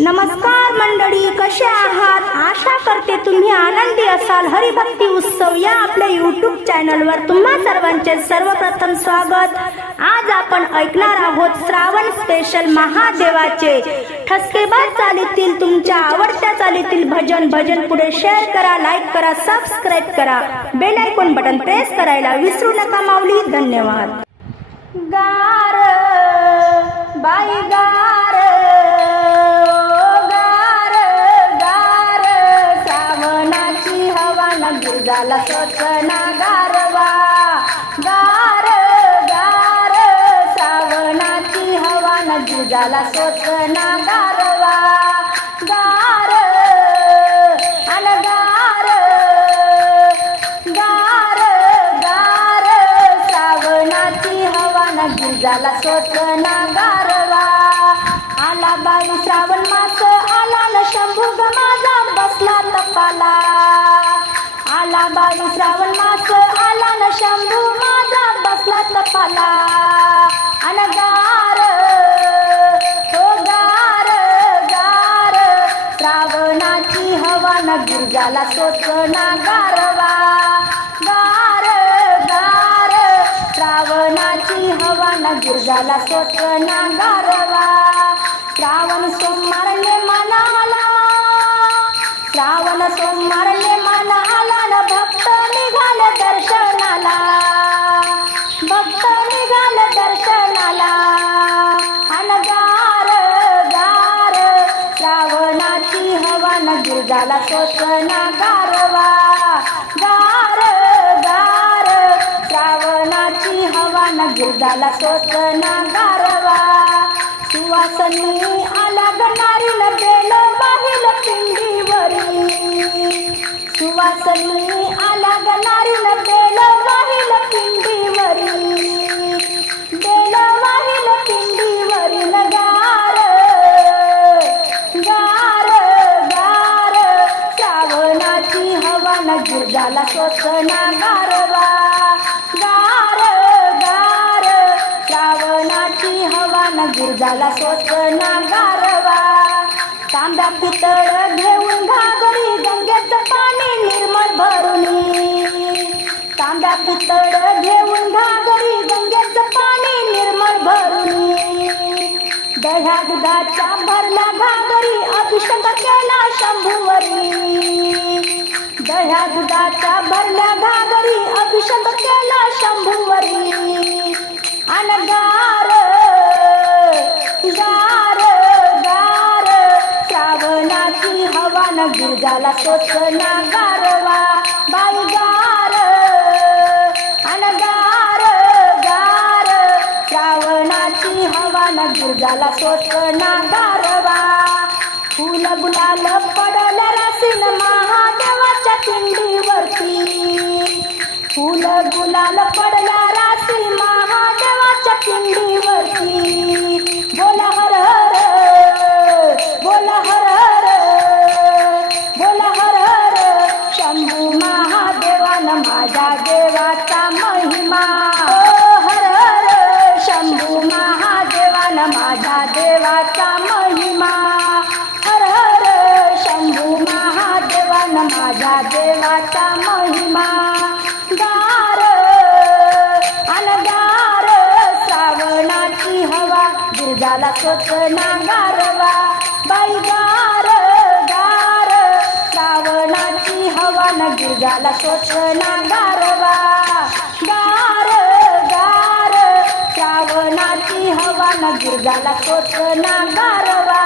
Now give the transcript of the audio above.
नमस्कार मंडळी, कसे आहात? आशा करते तुम्ही आनंदी असाल. हरिभक्ती उत्सव या आपल्या YouTube चॅनलवर तुम्हा सर्वांचे सर्वप्रथम स्वागत. आज आपण ऐकणार आहोत श्रावण स्पेशल महादेवाचे ठसकेबाज चालीतील तुमच्या आवडत्या चालीतील भजन पुढे शेअर करा, लाईक करा, सबस्क्राईब करा, बेल आयकॉन बटन प्रेस करायला विसरू नका माऊली. धन्यवाद. गार बाई गार, गुरजाला सोचना गारवा. गार गार श्रावणाची हवा न गुरजाला सोचना गारवा. गार अन गार गार गार श्रावणाची हवा न गुरजाला सोचना गारवा. आला बाई श्रावण मास, आला न शंभू ग माझा बसला तपाला. आला बाई श्रावण मास, आला न शंभू माझा बसला तपाला. अन गार हो गार गार श्रावणाची हवा न गुरजाला सोचना गारवा. गार गार श्रावणाची हवा न गुरजाला सोचना गारवा. श्रावण सोमवारले मना आला, श्रावण सोमवारले मना आला न भक्त निघाल दर्शनाला. भक्त निघाल दर्शनाला. अन गार गार श्रावणाची हवा न गुरजाला सोचना गारवा. गार गार श्रावणाची हवा न गुरजाला सोचना गारवा. सुवासनी आला गणारी न बेल वाहिल पिंडीवरी. सुवासनी आला गणारी न बेल वाहिल पिंडीवरी. बेल वाहिल पिंडीवरी. न गार गार गार श्रावणाची हवा न गुरजाला सोचना गारवा. गार गार श्रावणाची हवा न गुरजाला सोचना गारवा. तांब्या पितळ घेऊन घागरी गंगेचं पाणी निर्मळ भरुनी. तांब्या पितळ घेऊन घागरी गंगेचं पाणी निर्मळ भरुनी. दह्या दुधाच्या भरला घागरी अभिषेक केला शंभूवरी. दह्या दुधाच्या भरल्या घागरी अभिषेक केला शंभूवरी. अन गार गार गार श्रावणाची हवा न गुरजाला सोचना गारवा. बाई गार अन गार गार श्रावणाची हवा न गुरजाला सोचना गारवा. फुल गुलाल पडल रासीन महादेवाच्या पिंडीवरती. फुल गुलाल पडला रासी महादेवाच्या पिंडीवरती. बोला हर हर बोला हर हर बोला हर हर शंभू महादेवान माझ्या देवाचा महिमा. हर हर शंभू महादेवान माझ्या देवाचा महिमा. हर हर शंभू महादेवान माझ्या देवाचा महिमा. गार अन गार श्रावणाची हवा गुरजाला सोचना गारवा. बाई गार गार श्रावणाची हवा न गुरजाला सोचना गारवा. गार गार श्रावणाची हवा न गुरजाला सोचना गारवा.